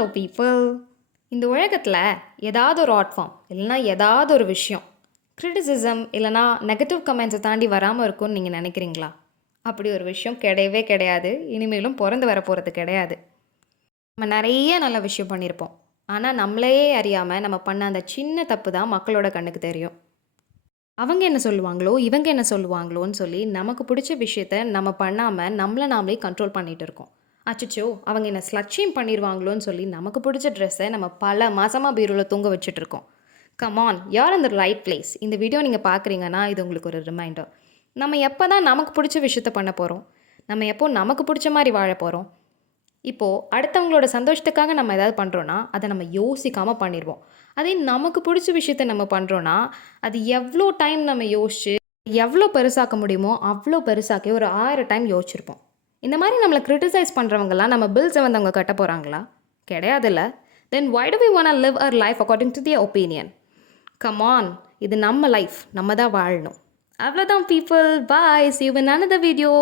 Hello people. இந்த உலகத்தில் ஏதாவது ஒரு ஆர்ட் ஃபார்ம் இல்லைனா ஏதாவது ஒரு விஷயம் கிரிட்டிசிசம் இல்லைனா நெகட்டிவ் கமெண்ட்ஸை தாண்டி வராமல் இருக்கும்னு நீங்கள் நினைக்கிறீங்களா? அப்படி ஒரு விஷயம் கிடையவே கிடையாது. இனிமேலும் பிறந்து வர போகிறது கிடையாது. நம்ம நிறைய நல்ல விஷயம் பண்ணியிருப்போம். ஆனால் நம்மளையே அறியாமல் நம்ம பண்ண அந்த சின்ன தப்பு தான் மக்களோட கண்ணுக்கு தெரியும். அவங்க என்ன சொல்லுவாங்களோ இவங்க என்ன சொல்லுவாங்களோன்னு சொல்லி நமக்கு பிடிச்ச விஷயத்த நம்ம பண்ணாமல் நம்மளை நாமளே கண்ட்ரோல் பண்ணிகிட்டு இருக்கோம். அச்சச்சோ அவங்க என்ன ஸ்லட்சியம் பண்ணிடுவாங்களோன்னு சொல்லி நமக்கு பிடிச்ச ட்ரெஸ்ஸை நம்ம பல மாதமாக பீரோவில் தூங்க வச்சுட்ருக்கோம். கமான், யார் அந்த ரைட் பிளேஸ். இந்த வீடியோ நீங்கள் பார்க்குறீங்கன்னா இது உங்களுக்கு ஒரு ரிமைண்டர். நம்ம எப்போ தான் நமக்கு பிடிச்ச விஷயத்த பண்ண போகிறோம்? நம்ம எப்போ நமக்கு பிடிச்ச மாதிரி வாழ போகிறோம்? இப்போது அடுத்தவங்களோட சந்தோஷத்துக்காக நம்ம ஏதாவது பண்ணுறோன்னா அதை நம்ம யோசிக்காமல் பண்ணிடுவோம். அதே நமக்கு பிடிச்ச விஷயத்த நம்ம பண்ணுறோன்னா அது எவ்வளோ டைம் நம்ம யோசிச்சு எவ்வளோ பெருசாக்க முடியுமோ அவ்வளோ பெருசாக்கி ஒரு 1000 டைம் யோசிச்சிருப்போம். இந்த மாதிரி நம்மளை கிரிட்டிசைஸ் பண்ணுறவங்கலாம் நம்ம பில்ஸை வந்து அவங்க கட்ட போகிறாங்களா? கிடையாதுல்ல. தென் why do we wanna live our life according to their opinion? Come on, இது நம்ம லைஃப், நம்ம தான் வாழணும். அவ்வளோதான் people. Bye, see you in another video.